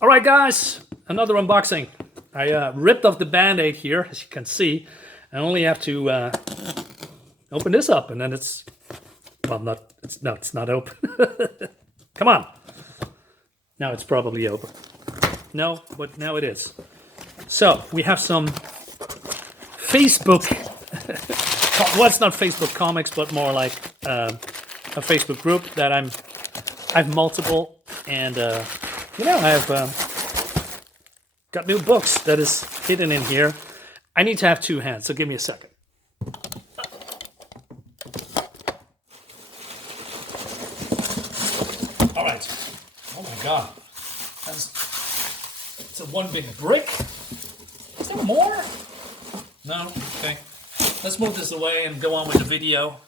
All right, guys, another unboxing. I ripped off the Band-Aid here, as you can see. I only have to open this up, and then it's it's not open. Come on. Now it's probably open. No, but now it is. So we have some Facebook. Well, it's not Facebook comics, but more like a Facebook group that I've multiple, and I've got new books that is hidden in here. I need to have two hands, so give me a second. All right. Oh my God. It's a one big brick. Is there more? No? Okay. Let's move this away and go on with the video.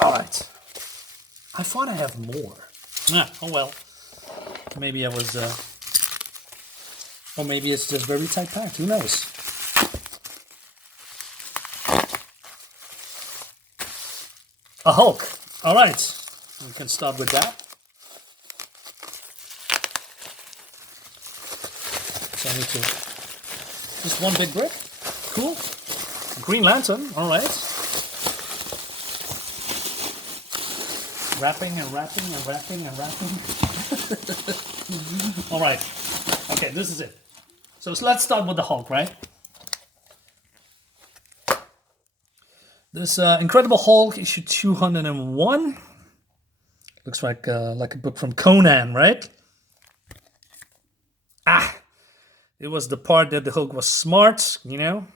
All right. I thought I have more. Oh well. Maybe I was, or maybe it's just very tight packed. Who knows? A Hulk. All right. We can start with that. So I need to, just one big brick. Cool. Green Lantern. All right. Wrapping and wrapping and wrapping and wrapping. All right. Okay, this is it. So let's start with the Hulk, right? This Incredible Hulk issue 201. Looks like a book from Conan, right? It was the part that the Hulk was smart, you know?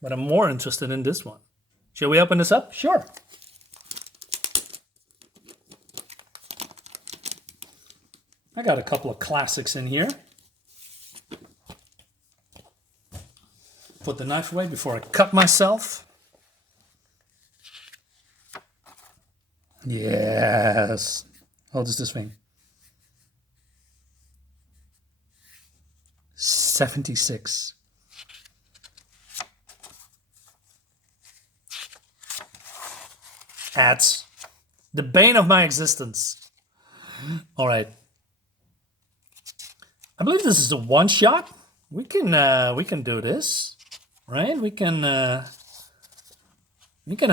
But I'm more interested in this one. Shall we open this up? Sure. I got a couple of classics in here. Put the knife away before I cut myself. Yes. How does this thing? 76. Ads. The bane of my existence. All right. I believe this is a one shot. We can do this, right? We can have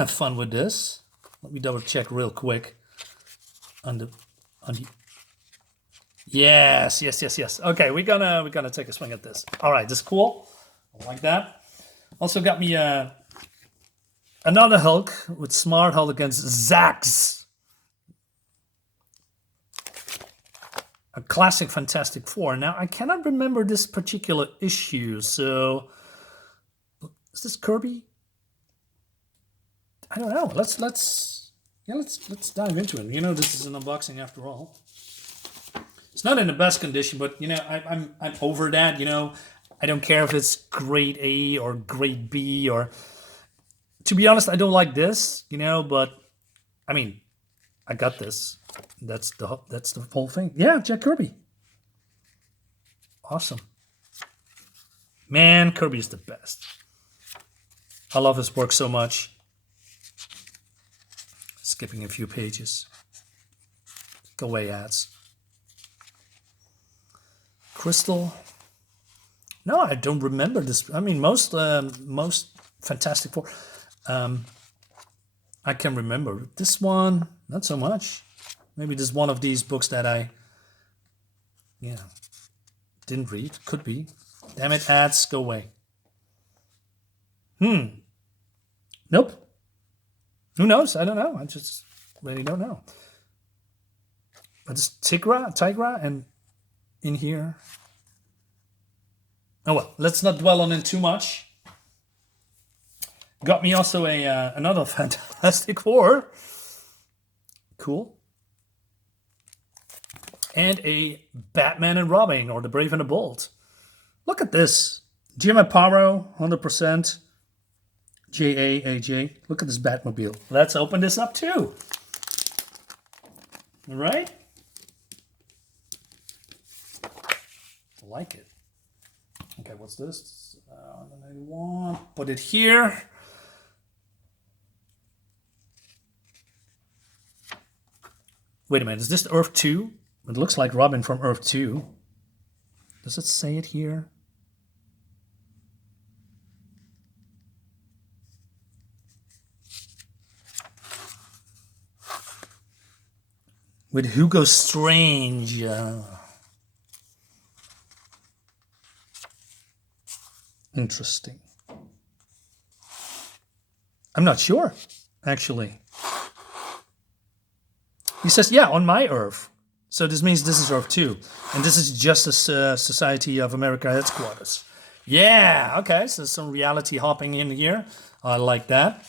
fun with this. Let me double check real quick. On the yes. Okay, we're gonna take a swing at this. All right, this is cool. I like that. Also got me another Hulk with Smart Hulk against Zax. A classic Fantastic Four. Now, I cannot remember this particular issue, so is this Kirby? I don't know. Let's dive into it. You know, this is an unboxing after all. It's not in the best condition, but you know, I'm over that. You know, I don't care if it's grade A or grade B, or to be honest, I don't like this. You know, but I mean, I got this. That's the whole thing. Yeah, Jack Kirby. Awesome. Man, Kirby is the best. I love his work so much. Skipping a few pages. Go away, ads. Crystal. No, I don't remember this. I mean, most Fantastic Four. I can remember. This one, not so much. Maybe this is one of these books that I, didn't read. Could be. Damn it, ads, go away. Nope. Who knows? I don't know. I just really don't know. But it's Tigra, and in here. Oh well, let's not dwell on it too much. Got me also another Fantastic Four. Cool. And a Batman and Robin, or The Brave and the Bold. Look at this. Jim Aparo, 100%. JLA. Look at this Batmobile. Let's open this up too. All right. I like it. Okay, what's this? 191. Put it here. Wait a minute, is this Earth 2? It looks like Robin from Earth 2. Does it say it here? With Hugo Strange. Interesting. I'm not sure, actually. He says, yeah, on my Earth. So this means this is Earth 2. And this is Justice Society of America headquarters. Yeah, okay, so some reality hopping in here. I like that.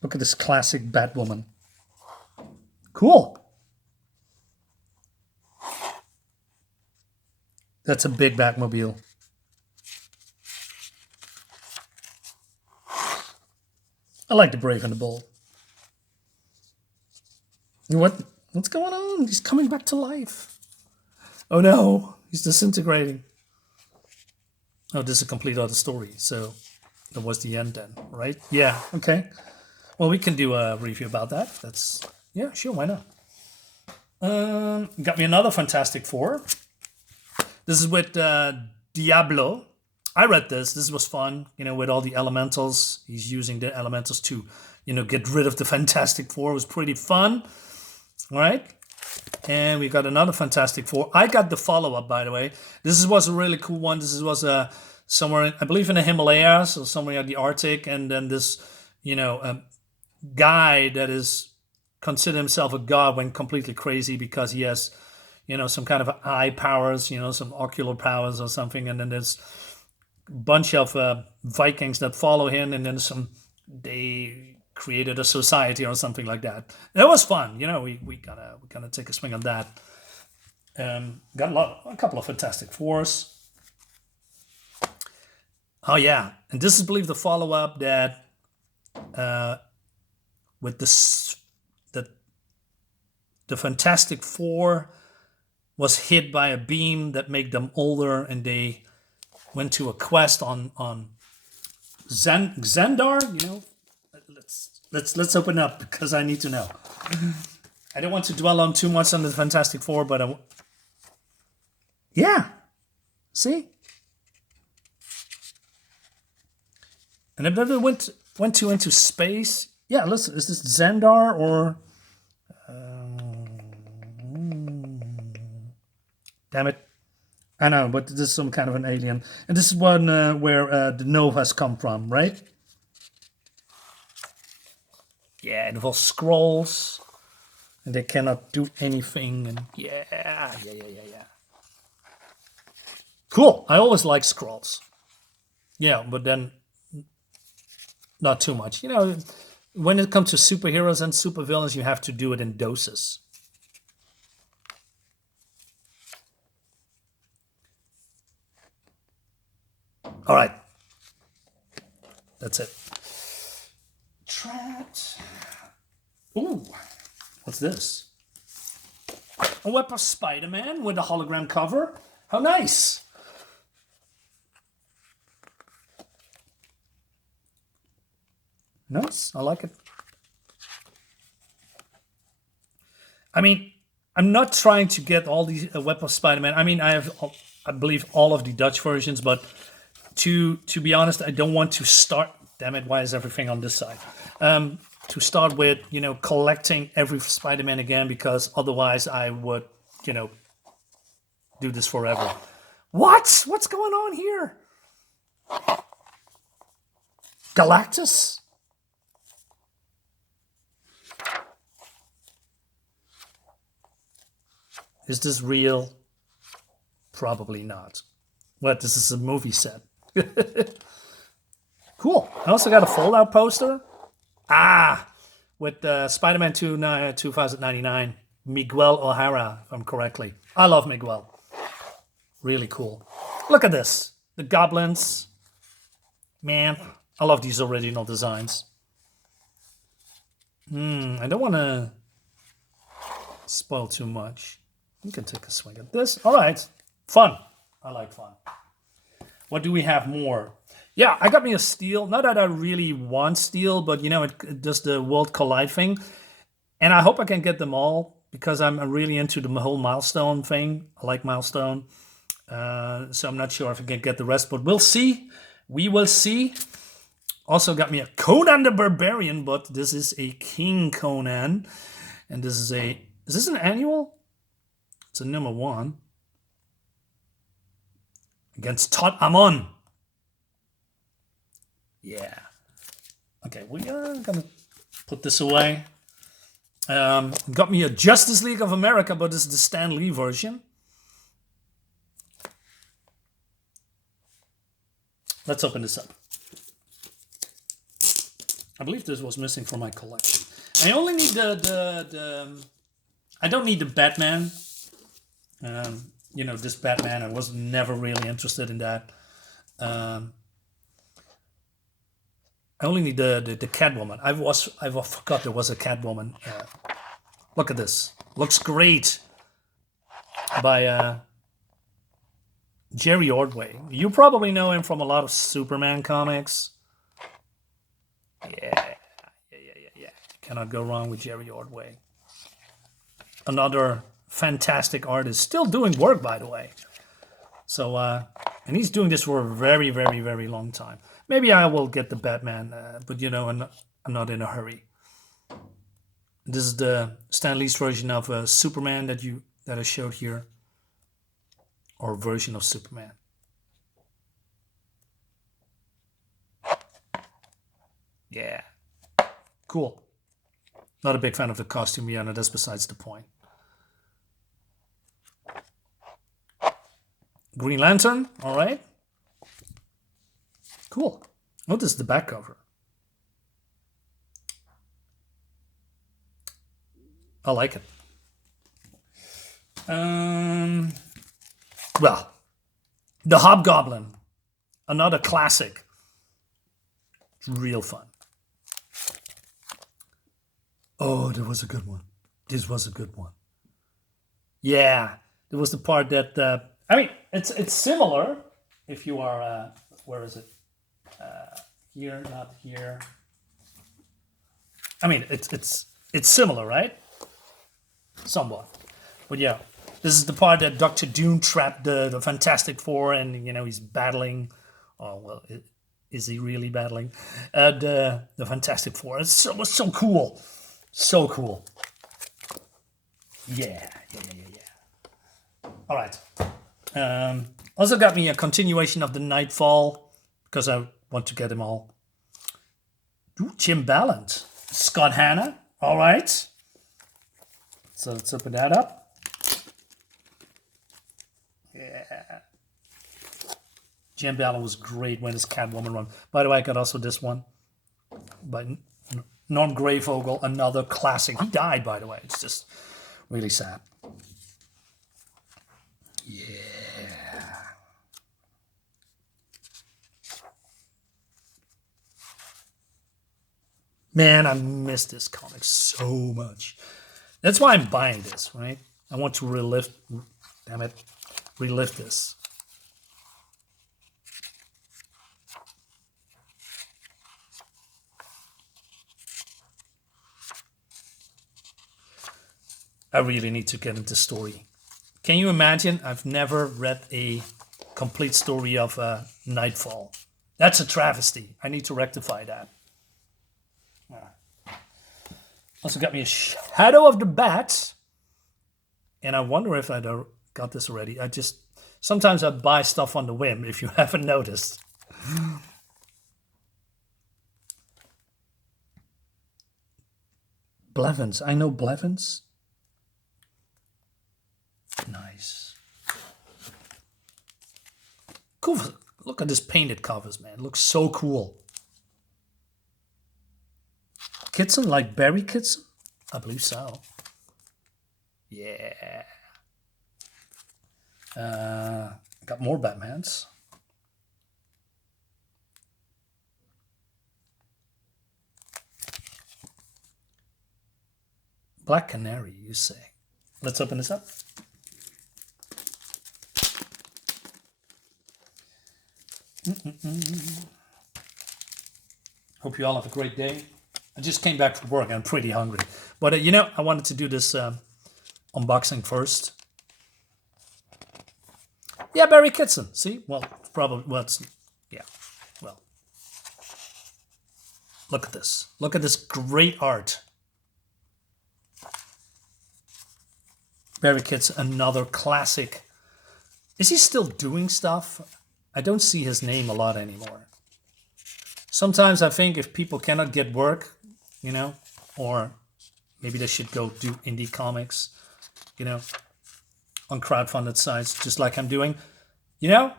Look at this classic Batwoman. Cool. That's a big Batmobile. I like the Brave and the Bold. What's going on? He's coming back to life. Oh no, he's disintegrating. Oh, this is a complete other story. So that was the end then, right? Yeah, okay. Well, we can do a review about that. That's, yeah, sure, why not? Got me another Fantastic Four. This is with Diablo. I read this. This was fun, with all the elementals. He's using the elementals to, get rid of the Fantastic Four. It was pretty fun. All right. And we got another Fantastic Four. I got the follow-up, by the way. This was a really cool one. This was somewhere, I believe in the Himalayas or somewhere in the Arctic. And then this, guy that is considered himself a god went completely crazy because he has, some kind of eye powers, some ocular powers or something. And then there's a bunch of Vikings that follow him, and then they created a society or something like that. It was fun, we gotta take a swing on that. Got a couple of Fantastic Fours. Oh yeah, and this is, I believe, the follow-up that with the Fantastic Four was hit by a beam that made them older, and they went to a quest on Xandar. Let's open up because I need to know. I don't want to dwell on too much on the Fantastic Four, but yeah, see. And if they went into space. Yeah, listen, is this Xandar or... damn it. I know, but this is some kind of an alien. And this is one where the Novas come from, right? Yeah, it involves scrolls. And they cannot do anything. And yeah. Cool. I always like scrolls. Yeah, but then not too much. When it comes to superheroes and supervillains, you have to do it in doses. All right. That's it. Trapped. Ooh. What's this? A Web of Spiderman with a hologram cover. How nice. Nice. I like it. I mean, I'm not trying to get all these Web of Spider-Man. I mean, I believe, all of the Dutch versions, but to be honest, I don't want to start. Damn it! Why is everything on this side? To start with, collecting every Spider-Man again, because otherwise I would, do this forever. What? What's going on here? Galactus? Is this real? Probably not. What? This is a movie set. Cool. I also got a fold-out poster. With Spider-Man 2 2099. Miguel O'Hara, if I'm correctly. I love Miguel. Really cool. Look at this. The goblins. Man, I love these original designs. I don't want to spoil too much. You can take a swing at this. All right. Fun. I like fun. What do we have more? Yeah, I got me a steel. Not that I really want steel, but it does the World Collide thing. And I hope I can get them all because I'm really into the whole milestone thing. I like milestone. So I'm not sure if I can get the rest, but we'll see. We will see. Also got me a Conan the Barbarian, but this is a King Conan. And this is this an annual? It's a number 1. Against Todd Amon. Yeah. Okay, we are gonna put this away. Got me a Justice League of America, but this is the Stan Lee version. Let's open this up. I believe this was missing from my collection. I only need I don't need the Batman. You know, this Batman, I was never really interested in that. I only need the Catwoman. I forgot there was a Catwoman. Look at this. Looks great. By Jerry Ordway. You probably know him from a lot of Superman comics. Yeah. Cannot go wrong with Jerry Ordway. Another fantastic artist. Still doing work, by the way. So, and he's doing this for a very, very, very long time. Maybe I will get the Batman, but you know, I'm not in a hurry. This is the Stan Lee's version of Superman that I showed here. Or version of Superman. Yeah. Cool. Not a big fan of the costume, yeah, no, that's besides the point. Green Lantern, all right. Cool. Oh, this is the back cover. I like it. Well, The Hobgoblin, another classic. It's real fun. Oh, that was a good one. This was a good one. Yeah, there was the part that I mean, it's similar. If you are, where is it? Here, not here. I mean, it's similar, right? Somewhat, but yeah, this is the part that Dr. Doom trapped the Fantastic Four, and you know he's battling. Oh well, is he really battling the Fantastic Four? It was so cool, so cool. Yeah. All right. Also got me a continuation of the Nightfall because I want to get them all. Ooh, Jim Ballant, Scott Hanna. All right. So let's open that up. Yeah. Jim Ballant was great when his Catwoman run. By the way, I got also this one by Norm Grayfogle, another classic. He died, by the way. It's just really sad. Yeah. Man, I miss this comic so much. That's why I'm buying this, right? I want to relive this. I really need to get into story. Can you imagine? I've never read a complete story of Nightfall. That's a travesty. I need to rectify that. Also got me a Shadow of the Bat. And I wonder if I got this already. Sometimes I buy stuff on the whim, if you haven't noticed. Blevins. I know Blevins. Nice. Cool. Look at this painted covers, man. It looks so cool. Kitson, like Barry Kitson? I believe so. Yeah. Got more Batmans. Black Canary, you say? Let's open this up. Hope you all have a great day. I just came back from work and I'm pretty hungry. But, you know, I wanted to do this unboxing first. Yeah, Barry Kitson. See? Well, probably, well, it's, yeah, well. Look at this. Look at this great art. Barry Kitson, another classic. Is he still doing stuff? I don't see his name a lot anymore. Sometimes I think if people cannot get work, you know, or maybe they should go do indie comics, you know, on crowdfunded sites, just like I'm doing. You know,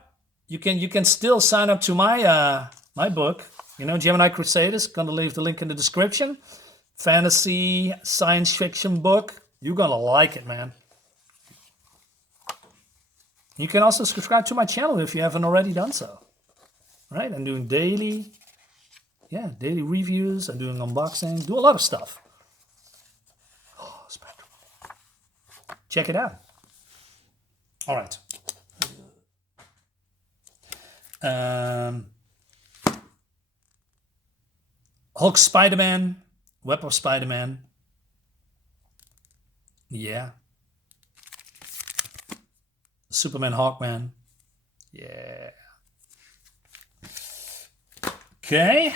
you can still sign up to my my book, you know, Gemini Crusaders. Gonna leave the link in the description. Fantasy science fiction book. You're gonna like it, man. You can also subscribe to my channel if you haven't already done so. Right? I'm doing daily reviews. I'm doing unboxing. Do a lot of stuff. Oh, Spiderman. Check it out. All right. Hulk Spiderman. Web of Spiderman. Yeah. Superman Hawkman. Yeah. Okay.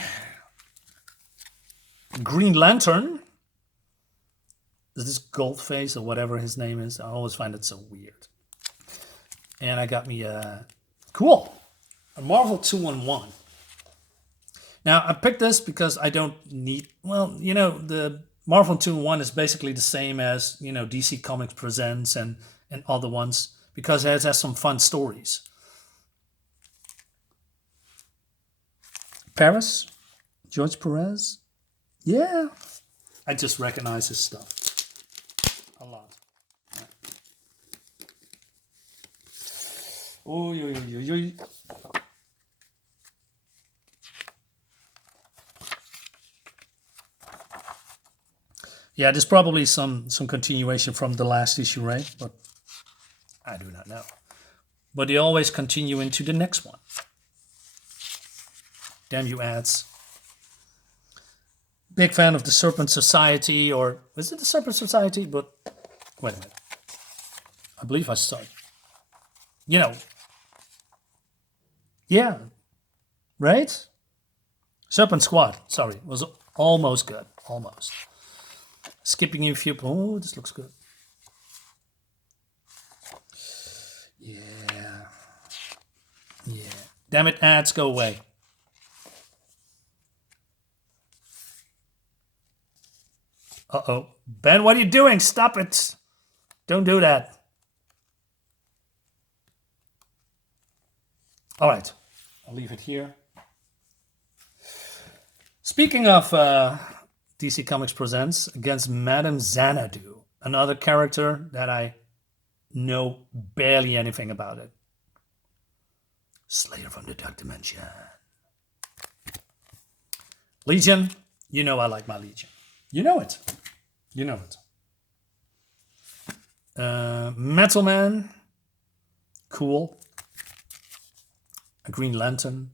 Green Lantern. Is this Goldface or whatever his name is? I always find it so weird. And I got me a Marvel 2-in-1. Now, I picked this because I don't need... Well, you know, the Marvel 2-in-1 is basically the same as, you know, DC Comics Presents and other ones, because it has some fun stories. Paris? George Perez? Yeah. I just recognize his stuff a lot. Oh, yo. Yeah, there's probably some continuation from the last issue, right? But I do not know. But they always continue into the next one. Damn you ads. Big fan of the Serpent Society, or is it the Serpent Society? But wait a minute. I believe I saw it. You know. Yeah. Right? Serpent Squad. Sorry. It was almost good. Almost. Skipping a few. Oh, this looks good. Yeah. Damn it, ads, go away. Uh-oh. Ben, what are you doing? Stop it. Don't do that. All right. I'll leave it here. Speaking of DC Comics Presents against Madame Xanadu, another character that I know barely anything about it. Slayer from the Dark Dimension. Legion. You know I like my Legion. You know it. You know it. Metal Man. Cool. A Green Lantern.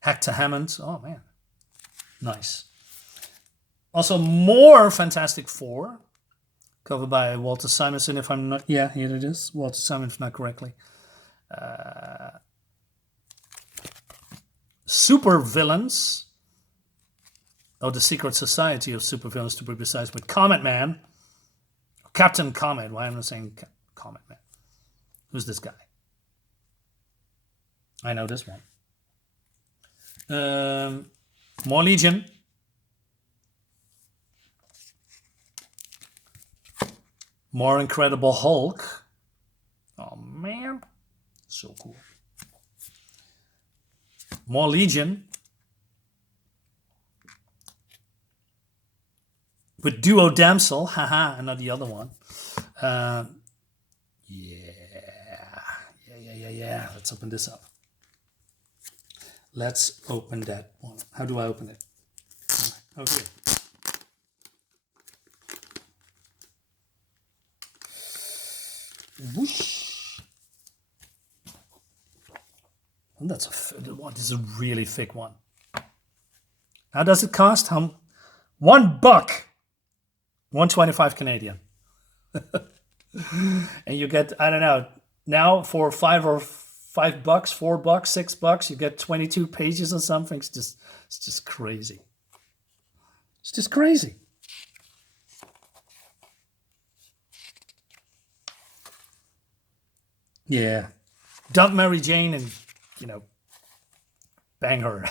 Hector Hammond. Oh, man. Nice. Also, more Fantastic Four. Covered by Walter Simonson, if I'm not... Yeah, here it is. Walter Simonson, if not correctly. Super Villains. Oh, the Secret Society of Super Villains, to be precise, with Comet Man. Captain Comet. Why am I saying Comet Man? Who's this guy? I know this one. More Legion. More Incredible Hulk. Oh, man. So cool. More Legion. With Duo Damsel. Haha, and not the other one. Yeah. Let's open this up. Let's open that one. How do I open it? Oh, here. Whoosh. Oh, that's a one. This is a really thick one. How does it cost? $1, 125 Canadian. And you get, I don't know, now for $5 $4, $6, you get 22 pages or something. It's just crazy. It's just crazy. Yeah. Dump Mary Jane and, bang her.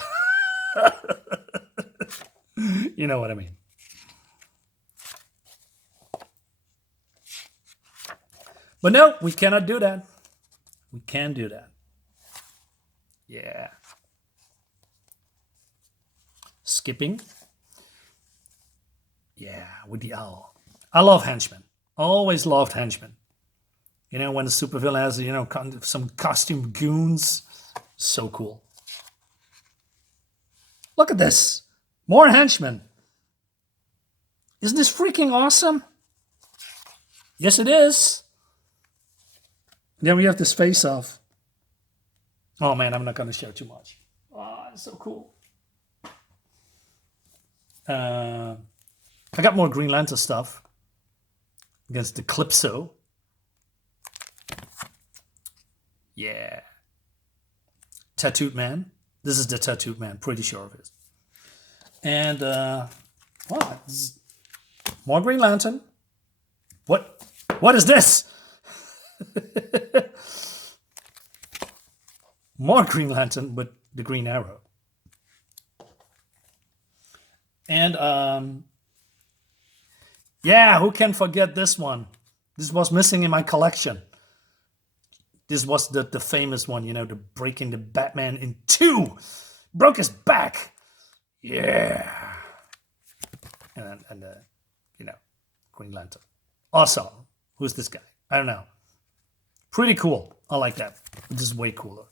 You know what I mean. But no, we cannot do that. We can't do that. Yeah. Skipping. Yeah, with the owl. I love henchmen. Always loved henchmen. When the supervillain has, some costume goons. So cool. Look at this. More henchmen. Isn't this freaking awesome? Yes, it is. Then we have this face-off. Oh, man, I'm not going to show too much. Oh, it's so cool. I got more Green Lantern stuff. Against the Calypso. Yeah. Tattooed Man. This is the Tattooed Man. Pretty sure of it. And, wow, this is more Green Lantern. What is this? More Green Lantern, but the Green Arrow. And, yeah, who can forget this one? This was missing in my collection. This was the famous one, the breaking the Batman in two. Broke his back. Yeah. And Green Lantern. Also, who's this guy? I don't know. Pretty cool. I like that. This is way cooler.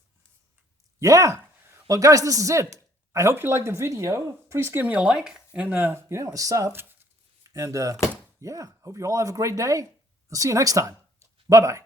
Yeah. Well, guys, this is it. I hope you liked the video. Please give me a like and, a sub. And, yeah, hope you all have a great day. I'll see you next time. Bye-bye.